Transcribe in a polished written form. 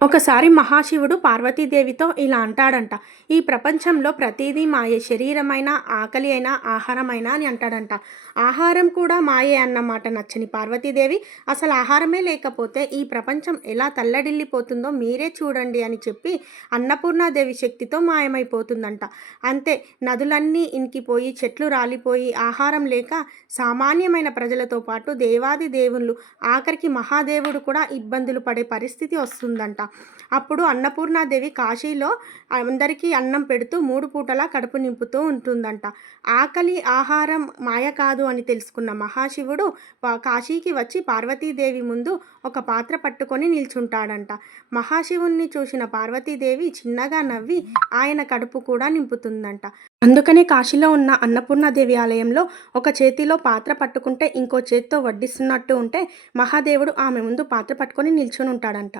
ఒకసారి మహాశివుడు పార్వతీదేవితో ఇలా అంటాడంట. "ఈ ప్రపంచంలో ప్రతీదీ మాయే. శరీరమైనా, ఆకలి అయినా, ఆహారమైనా" అని అంటాడంట. ఆహారం కూడా మాయే అన్నమాట నచ్చని పార్వతీదేవి, "అసలు ఆహారమే లేకపోతే ఈ ప్రపంచం ఎలా తల్లడిల్లిపోతుందో మీరే చూడండి" అని చెప్పి అన్నపూర్ణాదేవి శక్తితో మాయమైపోతుందంట. అంతే, నదులన్నీ ఇంకిపోయి, చెట్లు రాలిపోయి, ఆహారం లేక సామాన్యమైన ప్రజలతో పాటు దేవాది దేవుళ్ళు, ఆఖరికి మహాదేవుడు కూడా ఇబ్బందులు పడే పరిస్థితి వస్తుందంట. అప్పుడు అన్నపూర్ణాదేవి కాశీలో అందరికీ అన్నం పెడుతూ 3 పూటలా కడుపు నింపుతూ ఉంటుందంట. ఆకలి, ఆహారం మాయ కాదు అని తెలుసుకున్న మహాశివుడు కాశీకి వచ్చి పార్వతీదేవి ముందు ఒక పాత్ర పట్టుకొని నిల్చుంటాడంట. మహాశివుణ్ణి చూసిన పార్వతీదేవి చిన్నగా నవ్వి ఆయన కడుపు కూడా నింపుతుందంట. అందుకనే కాశీలో ఉన్న అన్నపూర్ణాదేవి ఆలయంలో ఒక చేతిలో పాత్ర పట్టుకుంటే ఇంకో చేత్తో వడ్డిస్తున్నట్టు ఉంటే, మహాదేవుడు ఆమె ముందు పాత్ర పట్టుకొని నిల్చొనుంటాడంట.